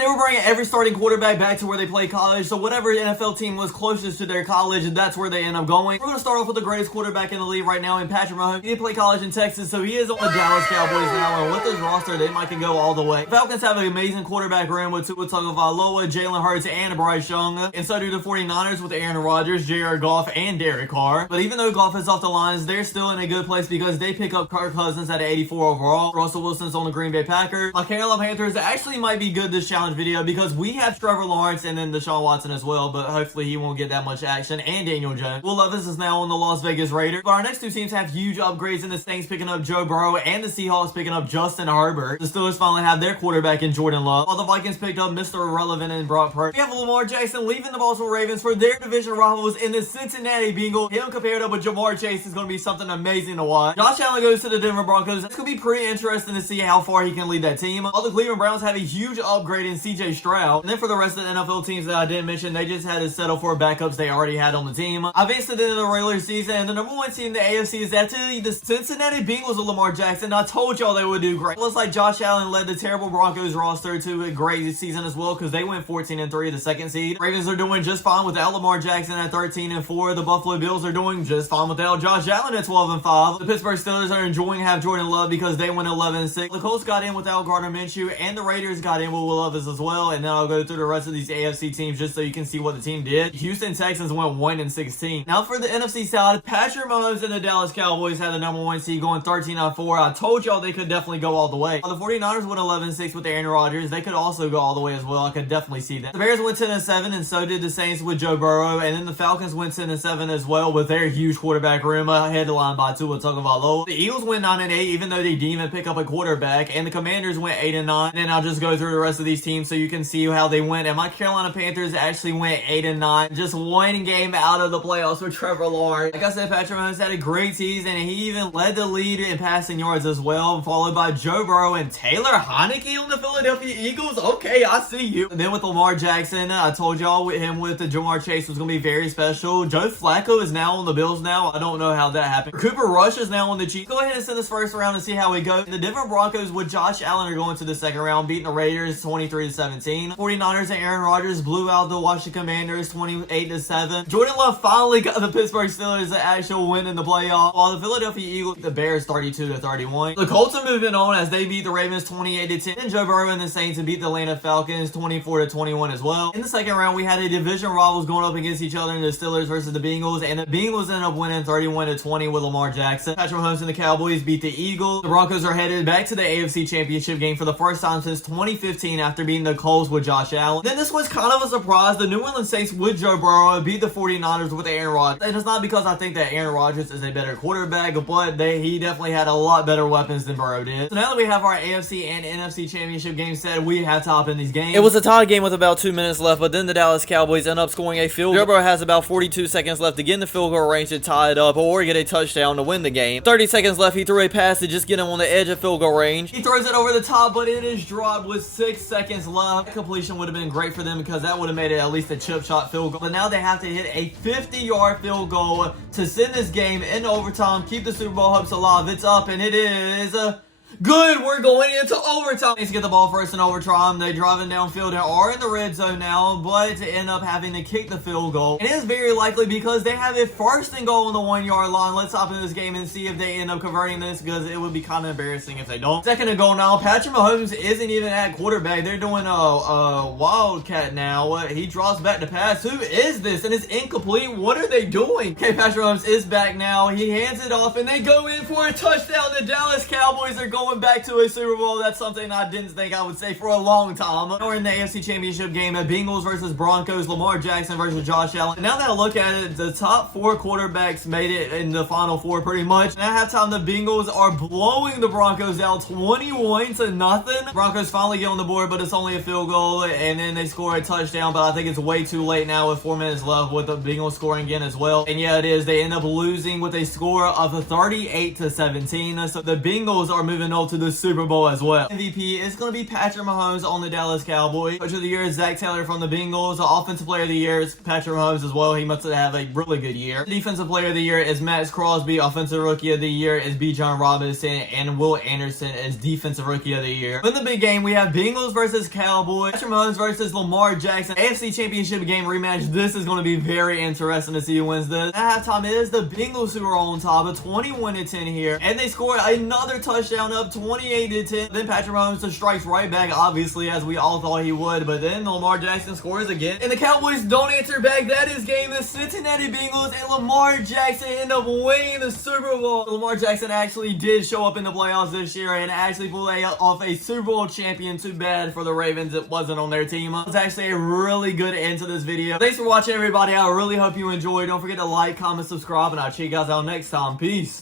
Today we're bringing every starting quarterback back to where they play college, so whatever NFL team was closest to their college, that's where they end up going. We're going to start off with the greatest quarterback in the league right now in Patrick Mahomes. He did play college in Texas, so he is on the Dallas Cowboys now, and with this roster, they might can go all the way. The Falcons have an amazing quarterback room with Tua Tagovailoa, Jalen Hurts, and Bryce Young, and so do the 49ers with Aaron Rodgers, Jared Goff, and Derek Carr. But even though Goff is off the lines, they're still in a good place because they pick up Kirk Cousins at 84 overall. Russell Wilson's on the Green Bay Packers. My Carolina Panthers actually might be good this challenge video because we have Trevor Lawrence and then Deshaun Watson as well, but hopefully he won't get that much action, and Daniel Jones. Will Levis is now on the Las Vegas Raiders. But our next two teams have huge upgrades in the Saints picking up Joe Burrow and the Seahawks picking up Justin Herbert. The Steelers finally have their quarterback in Jordan Love, while the Vikings picked up Mr. Irrelevant and Brock Purdy. We have Lamar Jackson leaving the Baltimore Ravens for their division rivals in the Cincinnati Bengals. Him compared up with Jamar Chase is going to be something amazing to watch. Josh Allen goes to the Denver Broncos. It's going to be pretty interesting to see how far he can lead that team. All the Cleveland Browns have a huge upgrade in CJ Stroud. And then for the rest of the NFL teams that I didn't mention, they just had to settle for backups they already had on the team. I advanced to the end of the regular season, and the number one team in the AFC is actually the Cincinnati Bengals with Lamar Jackson. I told y'all they would do great. It looks like Josh Allen led the terrible Broncos roster to a great season as well because they went 14-3, the second seed. Ravens are doing just fine without Lamar Jackson at 13-4. The Buffalo Bills are doing just fine without Josh Allen at 12-5. The Pittsburgh Steelers are enjoying have Jordan Love because they went 11-6. The Colts got in without Gardner Minshew, and the Raiders got in with Will Levis as well. And then I'll go through the rest of these AFC teams just so you can see what the team did. Houston Texans went 1-16. Now for the NFC side, Patrick Mahomes and the Dallas Cowboys had the number one seed going 13-4. I told y'all they could definitely go all the way. The 49ers went 11-6 with Aaron Rodgers. They could also go all the way as well. I could definitely see that. The Bears went 10-7, and so did the Saints with Joe Burrow. And then the Falcons went 10-7 as well with their huge quarterback room, headlined by Tua Tagovailoa. The Eagles went 9-8, even though they didn't even pick up a quarterback. And the Commanders went 8-9. And I'll just go through the rest of these teams so you can see how they went. And my Carolina Panthers actually went 8-9, just one game out of the playoffs with Trevor Lawrence. Like I said, Patrick Mahomes had a great season, and he even led the lead in passing yards as well, followed by Joe Burrow and Taylor Heinicke on the Philadelphia Eagles. Okay, I see you. And then with Lamar Jackson, I told y'all with him with the Jamar Chase was going to be very special. Joe Flacco is now on the Bills now. I don't know how that happened. Cooper Rush is now on the Chiefs. Go ahead and send this first round and see how it goes. The Denver Broncos with Josh Allen are going to the second round, beating the Raiders 23-17. 49ers and Aaron Rodgers blew out the Washington Commanders 28-7. Jordan Love finally got the Pittsburgh Steelers the actual win in the playoff, while the Philadelphia Eagles the Bears 32-31. The Colts are moving on as they beat the Ravens 28-10. And Joe Burrow and the Saints and beat the Atlanta Falcons 24-21 as well. In the second round, we had a division rivals going up against each other in the Steelers versus the Bengals, and the Bengals ended up winning 31-20 with Lamar Jackson. Patrick Mahomes and the Cowboys beat the Eagles. The Broncos are headed back to the AFC Championship game for the first time since 2015 after beating the Colts with Josh Allen. Then this was kind of a surprise. The New Orleans Saints with Joe Burrow beat the 49ers with Aaron Rodgers. And it's not because I think that Aaron Rodgers is a better quarterback, but he definitely had a lot better weapons than Burrow did. So now that we have our AFC and NFC Championship games set, we have to hop in these games. It was a tie game with about 2 minutes left, but then the Dallas Cowboys end up scoring a field goal. Joe Burrow has about 42 seconds left to get in the field goal range to tie it up or get a touchdown to win the game. 30 seconds left, he threw a pass to just get him on the edge of field goal range. He throws it over the top, but it is dropped with 6 seconds left. That completion would have been great for them because that would have made it at least a chip shot field goal. But now they have to hit a 50-yard field goal to send this game into overtime, keep the Super Bowl hopes alive. It's up, and it is good. We're going into overtime. Saints get the ball first in overtime. They driving downfield and are in the red zone now, but to end up having to kick the field goal. It is very likely because they have it first and goal on the 1 yard line. Let's hop in this game and see if they end up converting this because it would be kind of embarrassing if they don't. Second and goal now. Patrick Mahomes isn't even at quarterback. They're doing a wildcat now. He draws back to pass. Who is this? And it's incomplete. What are they doing? Okay, Patrick Mahomes is back now. He hands it off and they go in for a touchdown. The Dallas Cowboys are going back to a Super Bowl. That's something I didn't think I would say for a long time. We're in the AFC Championship game at Bengals versus Broncos, Lamar Jackson versus Josh Allen. And now that I look at it, the top 4 quarterbacks made it in the final 4 pretty much. And at halftime, the Bengals are blowing the Broncos out 21-0. Broncos finally get on the board, but it's only a field goal, and then they score a touchdown, but I think it's way too late now with 4 minutes left with the Bengals scoring again as well. And yeah, it is. They end up losing with a score of 38-17. So the Bengals are moving 7-0 to the Super Bowl as well. MVP is going to be Patrick Mahomes on the Dallas Cowboys. Coach of the Year is Zach Taylor from the Bengals. The Offensive Player of the Year is Patrick Mahomes as well. He must have a really good year. The Defensive Player of the Year is Max Crosby. Offensive Rookie of the Year is Bijan Robinson. And Will Anderson is Defensive Rookie of the Year. In the big game, we have Bengals versus Cowboys. Patrick Mahomes versus Lamar Jackson. AFC Championship game rematch. This is going to be very interesting to see who wins this. At halftime, it is the Bengals who are on top of 21-10 here. And they scored another touchdown up 28-10. Then Patrick Mahomes just strikes right back, obviously, as we all thought he would. But then Lamar Jackson scores again. And the Cowboys don't answer back. That is game. The Cincinnati Bengals and Lamar Jackson end up winning the Super Bowl. Lamar Jackson actually did show up in the playoffs this year and actually pulled off a Super Bowl champion. Too bad for the Ravens, it wasn't on their team. It was actually a really good end to this video. Thanks for watching, everybody. I really hope you enjoyed. Don't forget to like, comment, subscribe, and I'll check you guys out next time. Peace.